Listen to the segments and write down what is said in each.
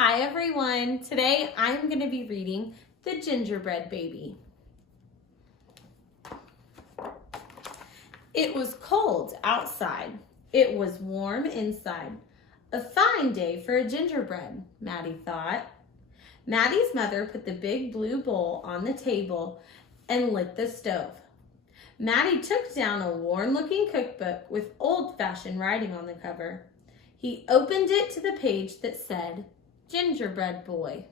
Hi everyone, today I'm going to be reading The Gingerbread Baby. It was cold outside. It was warm inside. A fine day for a gingerbread, Maddie thought. Maddie's mother put the big blue bowl on the table and lit the stove. Maddie took down a worn-looking cookbook with old-fashioned writing on the cover. He opened it to the page that said, Gingerbread Boy.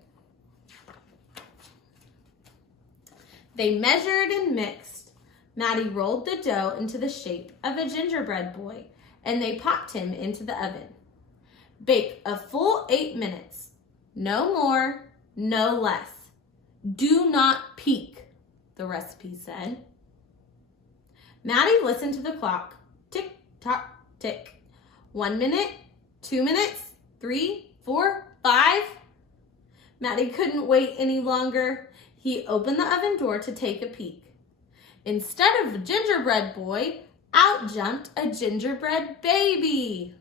They measured and mixed. Maddie rolled the dough into the shape of a gingerbread boy, and they popped him into the oven. Bake a full 8 minutes. No more, no less. Do not peek, the recipe said. Maddie listened to the clock. Tick, tock, tick. 1 minute, 2 minutes, 3, 4, 5. Maddie couldn't wait any longer. He opened the oven door to take a peek. Instead of a gingerbread boy, out jumped a gingerbread baby.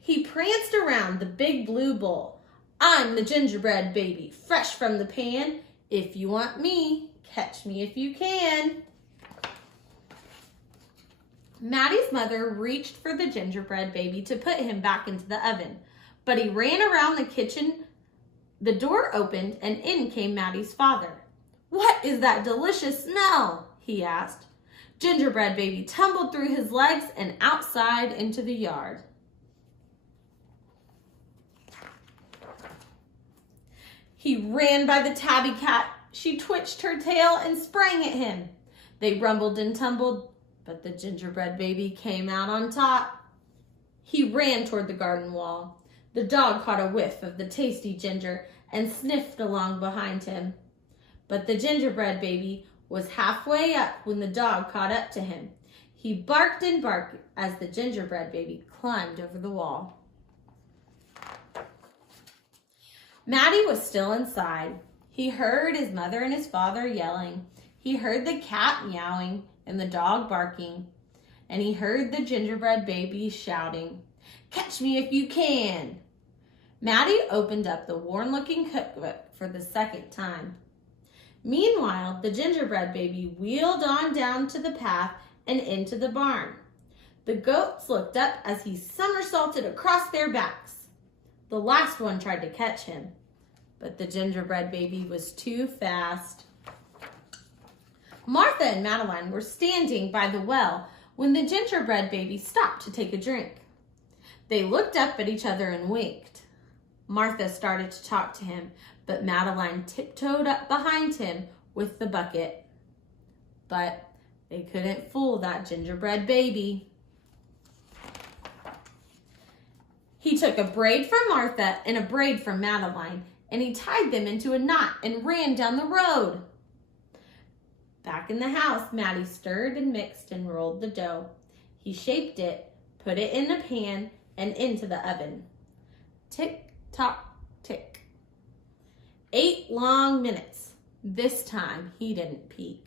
He pranced around the big blue bowl. I'm the gingerbread baby, fresh from the pan. If you want me, catch me if you can. Maddie's mother reached for the gingerbread baby to put him back into the oven, but he ran around the kitchen. The door opened and in came Maddie's father. What is that delicious smell? He asked. Gingerbread baby tumbled through his legs and outside into the yard. He ran by the tabby cat. She twitched her tail and sprang at him. They rumbled and tumbled, but the gingerbread baby came out on top. He ran toward the garden wall. The dog caught a whiff of the tasty ginger and sniffed along behind him. But the gingerbread baby was halfway up when the dog caught up to him. He barked and barked as the gingerbread baby climbed over the wall. Maddie was still inside. He heard his mother and his father yelling. He heard the cat meowing and the dog barking. And he heard the gingerbread baby shouting, Catch me if you can. Maddie opened up the worn-looking cookbook for the second time. Meanwhile, the gingerbread baby wheeled on down to the path and into the barn. The goats looked up as he somersaulted across their backs. The last one tried to catch him, but the gingerbread baby was too fast. Martha and Madeline were standing by the well when the gingerbread baby stopped to take a drink. They looked up at each other and winked. Martha started to talk to him, but Madeline tiptoed up behind him with the bucket. But they couldn't fool that gingerbread baby. He took a braid from Martha and a braid from Madeline, and he tied them into a knot and ran down the road. Back in the house, Maddie stirred and mixed and rolled the dough. He shaped it, put it in a pan, and into the oven. Tick, tock, tick. 8 long minutes. This time, he didn't peek.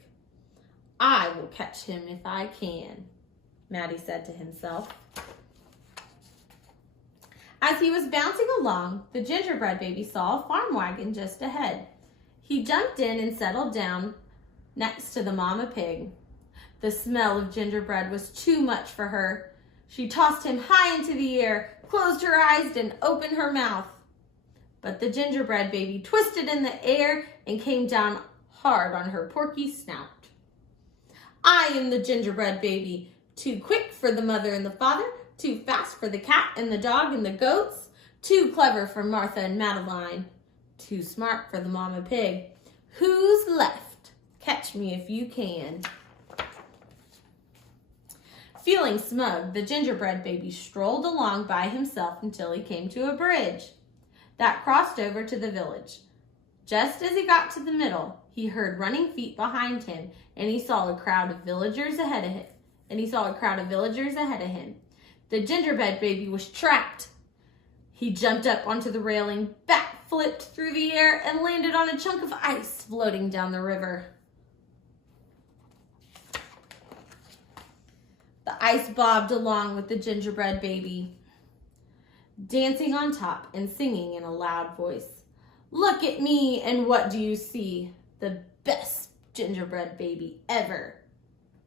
I will catch him if I can, Maddie said to himself. As he was bouncing along, the gingerbread baby saw a farm wagon just ahead. He jumped in and settled down next to the mama pig. The smell of gingerbread was too much for her. She tossed him high into the air, closed her eyes, and opened her mouth. But the gingerbread baby twisted in the air and came down hard on her porky snout. I am the gingerbread baby, too quick for the mother and the father, too fast for the cat and the dog and the goats, too clever for Martha and Madeline, too smart for the mama pig. Who's left? Catch me if you can. Feeling smug, the gingerbread baby strolled along by himself until he came to a bridge that crossed over to the village. Just as he got to the middle, he heard running feet behind him, and he saw a crowd of villagers ahead of him. The gingerbread baby was trapped. He jumped up onto the railing, back-flipped through the air, and landed on a chunk of ice floating down the river. The ice bobbed along with the gingerbread baby. dancing on top and singing in a loud voice. "Look at me, and what do you see? The best gingerbread baby ever,"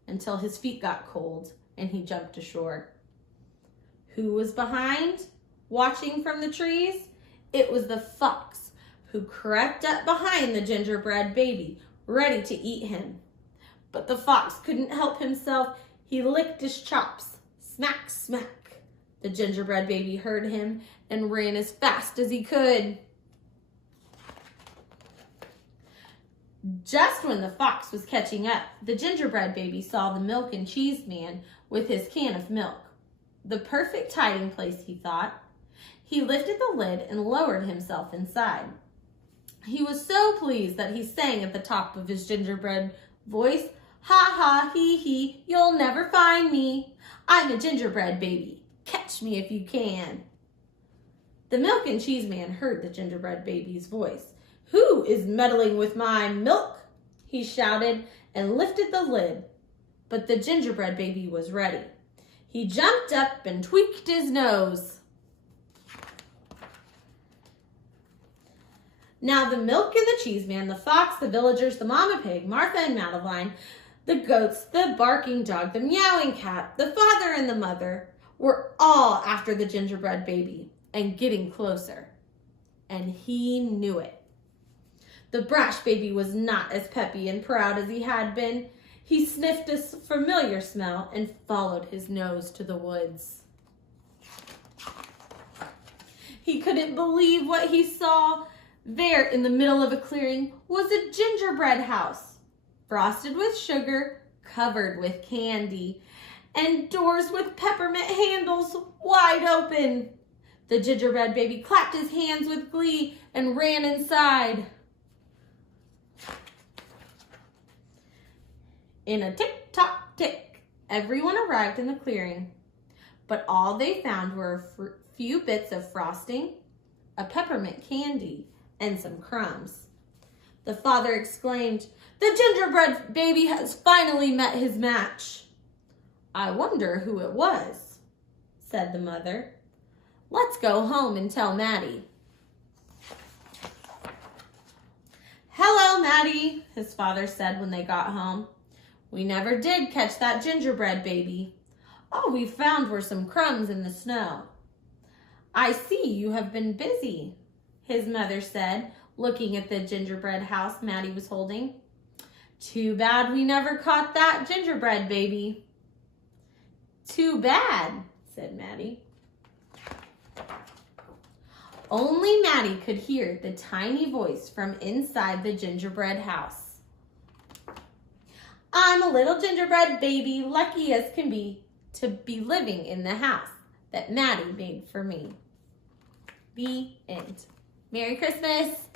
until his feet got cold and he jumped ashore. Who was behind, watching from the trees? It was the fox, who crept up behind the gingerbread baby, ready to eat him. But the fox couldn't help himself. He licked his chops. Smack, smack. The gingerbread baby heard him and ran as fast as he could. Just when the fox was catching up, the gingerbread baby saw the milk and cheese man with his can of milk. The perfect hiding place, he thought. He lifted the lid and lowered himself inside. He was so pleased that he sang at the top of his gingerbread voice, "Ha ha, hee hee, you'll never find me. I'm a gingerbread baby. Catch me if you can." The milk and cheese man heard the gingerbread baby's voice. "Who is meddling with my milk?" he shouted and lifted the lid. But the gingerbread baby was ready. He jumped up and tweaked his nose. Now the milk and the cheese man, the fox, the villagers, the mama pig, Martha and Madeline, the goats, the barking dog, the meowing cat, the father and the mother were all after the gingerbread baby and getting closer. And he knew it. The brash baby was not as peppy and proud as he had been. He sniffed a familiar smell and followed his nose to the woods. He couldn't believe what he saw. There, in the middle of a clearing, was a gingerbread house, frosted with sugar, covered with candy, and doors with peppermint handles wide open. The gingerbread baby clapped his hands with glee and ran inside. In a tick-tock-tick, everyone arrived in the clearing, but all they found were a few bits of frosting, a peppermint candy, and some crumbs. The father exclaimed, "The gingerbread baby has finally met his match." "I wonder who it was," said the mother. "Let's go home and tell Maddie." "Hello, Maddie," his father said when they got home. "We never did catch that gingerbread baby. All we found were some crumbs in the snow." "I see you have been busy," his mother said, looking at the gingerbread house Maddie was holding. "Too bad we never caught that gingerbread baby." "Too bad," said Maddie. Only Maddie could hear the tiny voice from inside the gingerbread house. "I'm a little gingerbread baby, lucky as can be, to be living in the house that Maddie made for me." The end. Merry Christmas!